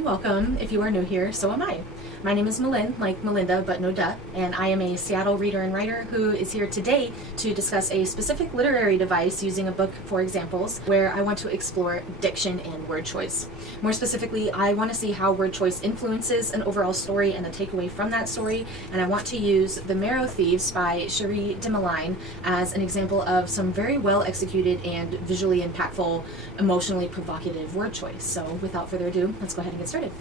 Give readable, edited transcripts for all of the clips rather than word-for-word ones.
and welcome. If you are new here, so am I. My name is Melyn, like Melinda, but no duh, and I am a Seattle reader and writer who is here today to discuss a specific literary device using a book for examples where I want to explore diction and word choice. More specifically, I want to see how word choice influences an overall story and the takeaway from that story, and I want to use the Marrow, Thieves by Melyn as an example of some very well executed and visually impactful, emotionally provocative word choice. So without further ado, let's go ahead and get started.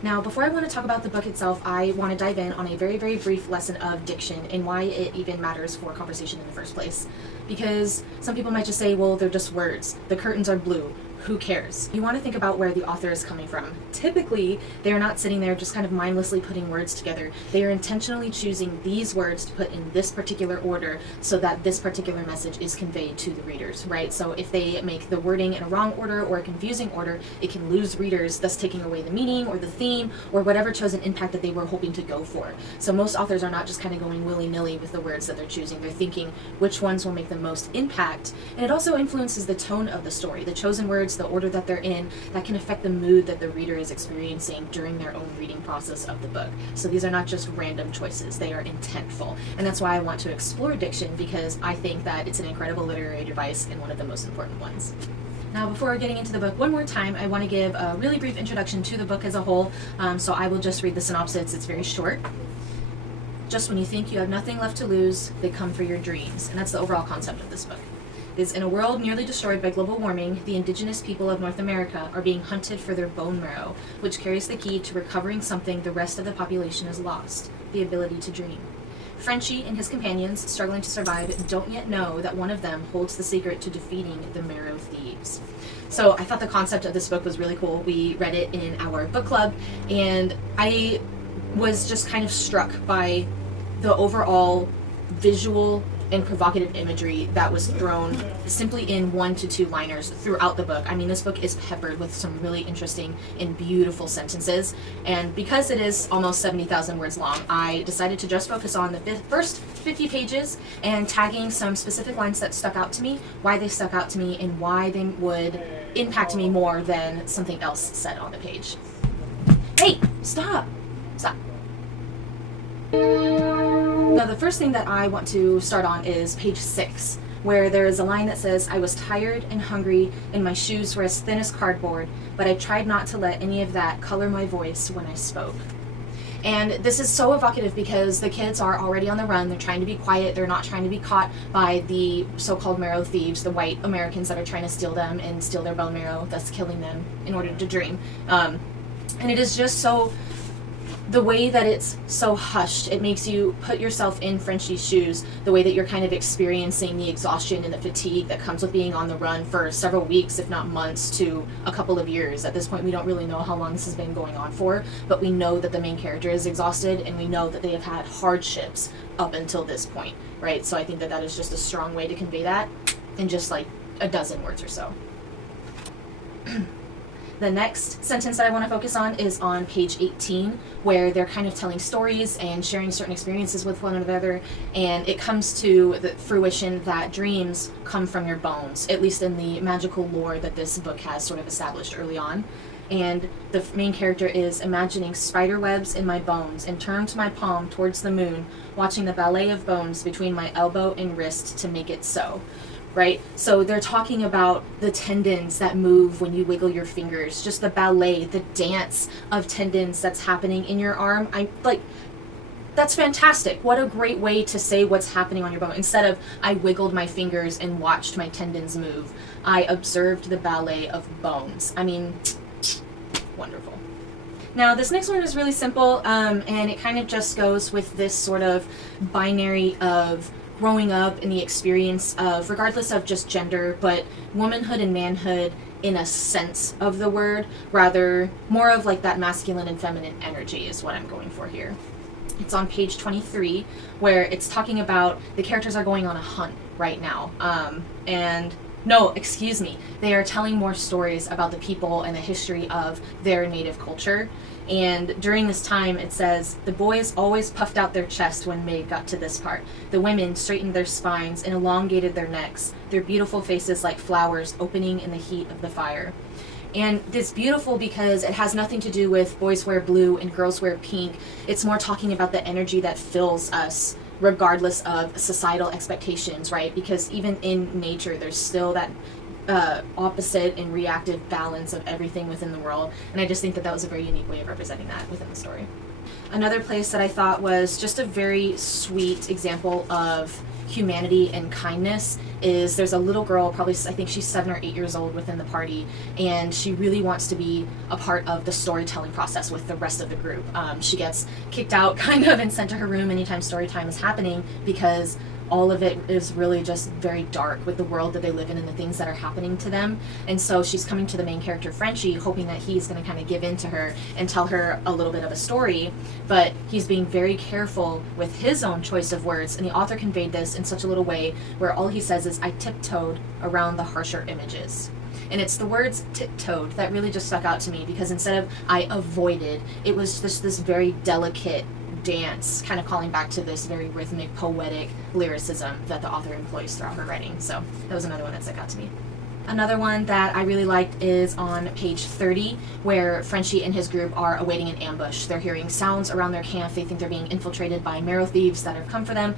Now, before I want to talk about the book itself, I want to dive in on a very, very brief lesson of diction and why it even matters for conversation in the first place. Because some people might just say, well, they're just words. The curtains are blue. Who cares? You want to think about where the author is coming from. Typically, they're not sitting there just kind of mindlessly putting words together. They are intentionally choosing these words to put in this particular order so that this particular message is conveyed to the readers, right? So if they make the wording in a wrong order or a confusing order, it can lose readers, thus taking away the meaning or the theme or whatever chosen impact that they were hoping to go for. So most authors are not just kind of going willy-nilly with the words that they're choosing. They're thinking which ones will make the most impact. And it also influences the tone of the story. The chosen words, the order that they're in, that can affect the mood that the reader is experiencing during their own reading process of the book. So these are not just random choices, they are intentful. And that's why I want to explore diction, because I think that it's an incredible literary device and one of the most important ones. Now, before getting into the book one more time, I want to give a really brief introduction to the book as a whole, so I will just read the synopsis. It's very short. Just when you think you have nothing left to lose, they come for your dreams. And that's the overall concept of this book. Is in a world nearly destroyed by global warming, the indigenous people of North America are being hunted for their bone marrow, which carries the key to recovering something the rest of the population has lost, the ability to dream. Frenchie and his companions, struggling to survive, don't yet know that one of them holds the secret to defeating the Marrow Thieves. So I thought the concept of this book was really cool. We read it in our book club, and I was just kind of struck by the overall visual and provocative imagery that was thrown simply in 1 to 2 liners throughout the book. I mean, this book is peppered with some really interesting and beautiful sentences, and because it is almost 70,000 words long, I decided to just focus on the first 50 pages and tagging some specific lines that stuck out to me, why they stuck out to me, and why they would impact me more than something else said on the page. Hey, stop! Stop. Now, the first thing that I want to start on is page 6, where there is a line that says, "I was tired and hungry, and my shoes were as thin as cardboard, but I tried not to let any of that color my voice when I spoke." And this is so evocative because the kids are already on the run. They're trying to be quiet. They're not trying to be caught by the so-called Marrow Thieves, the white Americans that are trying to steal them and steal their bone marrow, thus killing them in order to dream. And it is just so... the way that it's so hushed, it makes you put yourself in Frenchie's shoes, the way that you're kind of experiencing the exhaustion and the fatigue that comes with being on the run for several weeks, if not months, to a couple of years. At this point, we don't really know how long this has been going on for, but we know that the main character is exhausted, and we know that they have had hardships up until this point, right? So I think that that is just a strong way to convey that in just like a dozen words or so. The next sentence that I want to focus on is on page 18, where they're kind of telling stories and sharing certain experiences with one another, and it comes to the fruition that dreams come from your bones, at least in the magical lore that this book has sort of established early on. And the main character is imagining spider webs in my bones and turned my palm towards the moon, watching the ballet of bones between my elbow and wrist to make it so. Right? So they're talking about the tendons that move when you wiggle your fingers, just the ballet, the dance of tendons that's happening in your arm. That's fantastic. What a great way to say what's happening on your bone. Instead of, I wiggled my fingers and watched my tendons move, I observed the ballet of bones. I mean, wonderful. Now, this next one is really simple, and it kind of just goes with this sort of binary of growing up in the experience of, regardless of just gender, but womanhood and manhood in a sense of the word, rather more of like that masculine and feminine energy is what I'm going for here. It's on page 23, where it's talking about the characters are going on a hunt right now, and no, excuse me, they are telling more stories about the people and the history of their native culture. And during this time, it says, the boys always puffed out their chest when May got to this part. The women straightened their spines and elongated their necks, their beautiful faces like flowers opening in the heat of the fire. And it's beautiful because it has nothing to do with boys wear blue and girls wear pink. It's more talking about the energy that fills us regardless of societal expectations, right? Because even in nature, there's still that opposite and reactive balance of everything within the world. And I just think that that was a very unique way of representing that within the story. Another place that I thought was just a very sweet example of humanity and kindness is there's a little girl, probably I think she's 7 or 8 years old within the party, and she really wants to be a part of the storytelling process with the rest of the group. She gets kicked out kind of and sent to her room anytime story time is happening because all of it is really just very dark with the world that they live in and the things that are happening to them. And so she's coming to the main character, Frenchie, hoping that he's going to kind of give in to her and tell her a little bit of a story, but he's being very careful with his own choice of words, and the author conveyed this in such a little way where all he says is, "I tiptoed around the harsher images." And it's the words tiptoed that really just stuck out to me, because instead of I avoided, it was just this very delicate dance, kind of calling back to this very rhythmic, poetic lyricism that the author employs throughout her writing. So that was another one that stuck out to me. Another one that I really liked is on page 30, where Frenchie and his group are awaiting an ambush. They're hearing sounds around their camp. They think they're being infiltrated by Marrow thieves that have come for them.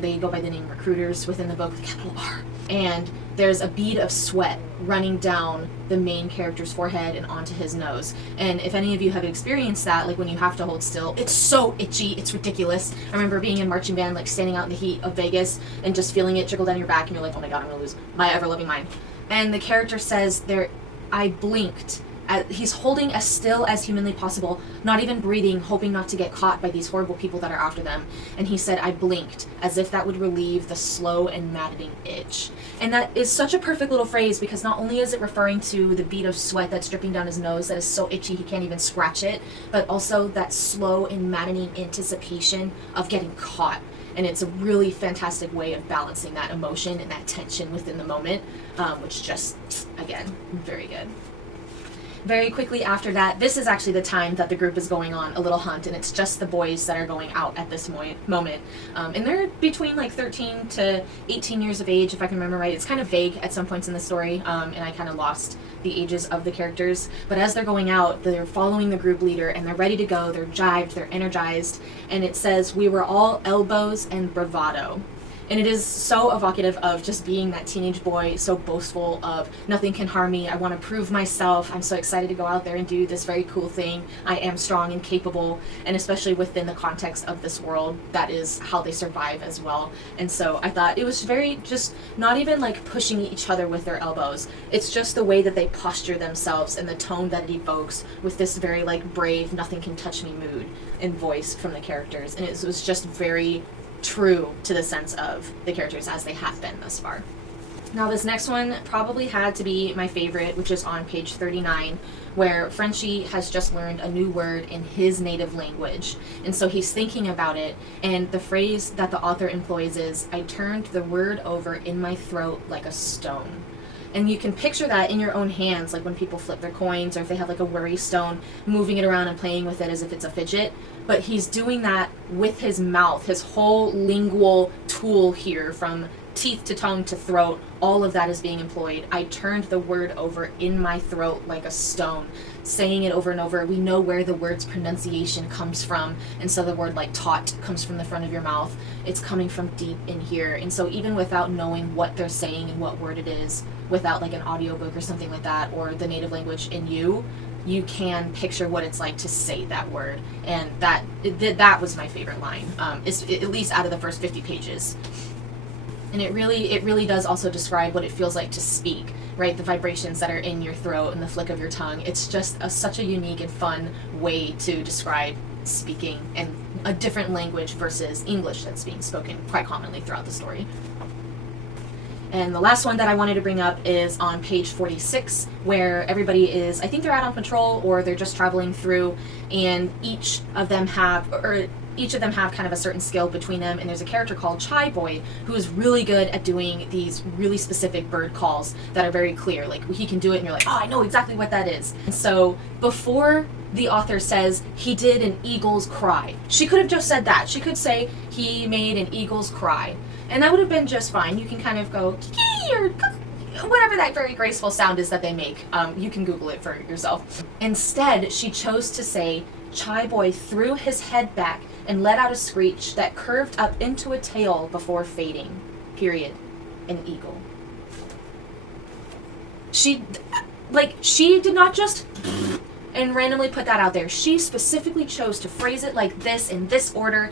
They go by the name recruiters within the book with capital R. And there's a bead of sweat running down the main character's forehead and onto his nose. And if any of you have experienced that, like when you have to hold still, it's so itchy, it's ridiculous. I remember being in marching band, like standing out in the heat of Vegas and just feeling it trickle down your back, and you're like, oh my god, I'm gonna lose my ever-loving mind. And the character says there, I blinked. He's holding as still as humanly possible, not even breathing, hoping not to get caught by these horrible people that are after them. And he said, I blinked, as if that would relieve the slow and maddening itch. And that is such a perfect little phrase, because not only is it referring to the bead of sweat that's dripping down his nose that is so itchy he can't even scratch it, but also that slow and maddening anticipation of getting caught. And it's a really fantastic way of balancing that emotion and that tension within the moment, which just, again, very good. Very quickly after that, this is actually the time that the group is going on a little hunt, and it's just the boys that are going out at this moment. And they're between like 13 to 18 years of age, if I can remember right. It's kind of vague at some points in the story, and I kind of lost the ages of the characters. But as they're going out, they're following the group leader, and they're ready to go. They're jived, they're energized, and it says, we were all elbows and bravado. And it is so evocative of just being that teenage boy, so boastful of nothing can harm me, I want to prove myself, I'm so excited to go out there and do this very cool thing, I am strong and capable, and especially within the context of this world, that is how they survive as well. And so I thought it was very just not even like pushing each other with their elbows, it's just the way that they posture themselves and the tone that it evokes with this very like brave, nothing can touch me mood and voice from the characters. And it was just very true to the sense of the characters as they have been thus far. Now this next one probably had to be my favorite, which is on page 39, where Frenchie has just learned a new word in his native language, and so he's thinking about it, and the phrase that the author employs is, I turned the word over in my throat like a stone. And you can picture that in your own hands, like when people flip their coins, or if they have like a worry stone, moving it around and playing with it as if it's a fidget. But he's doing that with his mouth, his whole lingual tool here, from teeth to tongue to throat, all of that is being employed. I turned the word over in my throat like a stone, saying it over and over. We know where the word's pronunciation comes from, and so the word like taught comes from the front of your mouth. It's coming from deep in here. And so even without knowing what they're saying and what word it is, without like an audiobook or something like that, or the native language in you, you can picture what it's like to say that word. And that was my favorite line, at least out of the first 50 pages. And it really does also describe what it feels like to speak, right? The vibrations that are in your throat and the flick of your tongue. It's just such a unique and fun way to describe speaking and a different language versus English that's being spoken quite commonly throughout the story. And the last one that I wanted to bring up is on page 46, where everybody is, I think they're out on patrol or they're just traveling through, and each of them have kind of a certain skill between them, and there's a character called Chai Boy who is really good at doing these really specific bird calls that are very clear. Like he can do it and you're like, oh, I know exactly what that is. And so before the author says he did an eagle's cry, she could have just said that. She could say he made an eagle's cry, and that would have been just fine. You can kind of go kiki or whatever that very graceful sound is that they make. You can Google it for yourself. Instead, she chose to say, Chai Boy threw his head back and let out a screech that curved up into a tail before fading. Period. An eagle. She did not just and randomly put that out there. She specifically chose to phrase it like this, in this order,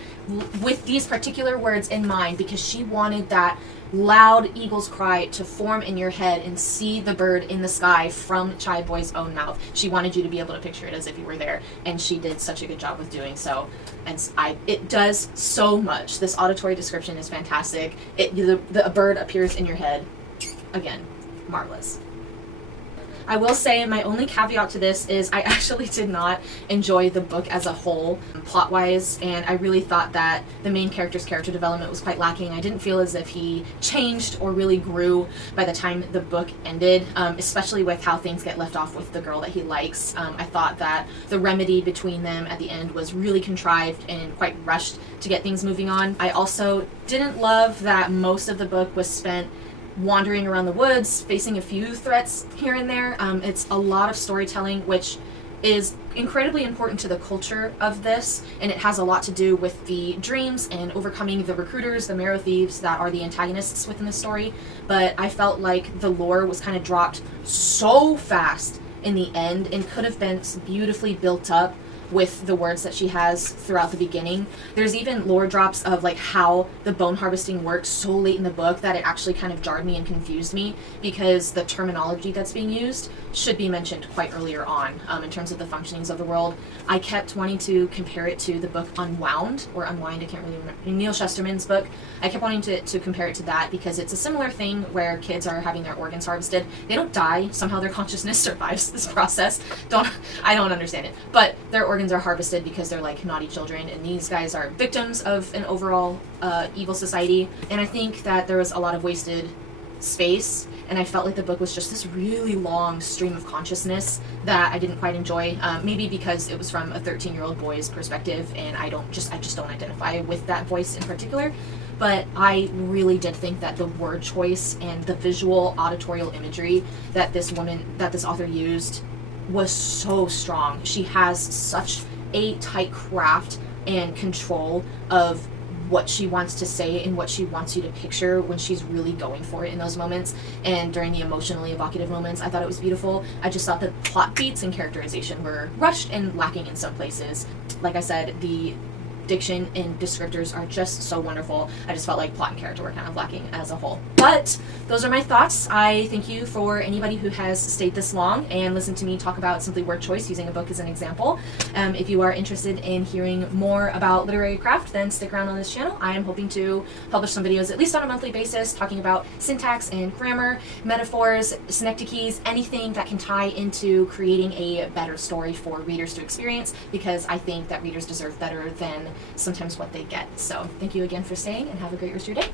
with these particular words in mind, because she wanted that loud eagle's cry to form in your head and see the bird in the sky from Chai Boy's own mouth. She wanted you to be able to picture it as if you were there, and she did such a good job with doing so. And it does so much. This auditory description is fantastic. The bird appears in your head. Again, marvelous. I will say my only caveat to this is I actually did not enjoy the book as a whole, plot-wise, and I really thought that the main character's character development was quite lacking. I didn't feel as if he changed or really grew by the time the book ended, especially with how things get left off with the girl that he likes. I thought that the remedy between them at the end was really contrived and quite rushed to get things moving on. I also didn't love that most of the book was spent wandering around the woods, facing a few threats here and there. It's a lot of storytelling, which is incredibly important to the culture of this, and it has a lot to do with the dreams and overcoming the recruiters, the Marrow Thieves, that are the antagonists within the story. But I felt like the lore was kind of dropped so fast in the end and could have been beautifully built up with the words that she has throughout the beginning. There's even lore drops of like how the bone harvesting works so late in the book that it actually kind of jarred me and confused me, because the terminology that's being used should be mentioned quite earlier on in terms of the functionings of the world. I kept wanting to compare it to the book Unwound, or Unwind, I can't really remember, Neil Shusterman's book. I kept wanting to compare it to that because it's a similar thing where kids are having their organs harvested. They don't die, somehow their consciousness survives this process. I don't understand it, but their organs are harvested because they're like naughty children, and these guys are victims of an overall evil society. And I think that there was a lot of wasted space, and I felt like the book was just this really long stream of consciousness that I didn't quite enjoy, maybe because it was from a 13-year-old boy's perspective, and I just don't identify with that voice in particular. But I really did think that the word choice and the visual auditorial imagery that this author used was so strong. She has such a tight craft and control of what she wants to say and what she wants you to picture when she's really going for it in those moments. And during the emotionally evocative moments, I thought it was beautiful. I just thought the plot beats and characterization were rushed and lacking in some places. Like I said, the diction and descriptors are just so wonderful. I just felt like plot and character were kind of lacking as a whole. But those are my thoughts. I thank you for anybody who has stayed this long and listened to me talk about simply word choice, using a book as an example. If you are interested in hearing more about literary craft, then stick around on this channel. I am hoping to publish some videos at least on a monthly basis talking about syntax and grammar, metaphors, synecdoches, anything that can tie into creating a better story for readers to experience, because I think that readers deserve better than sometimes what they get. So thank you again for staying, and have a great rest of your day.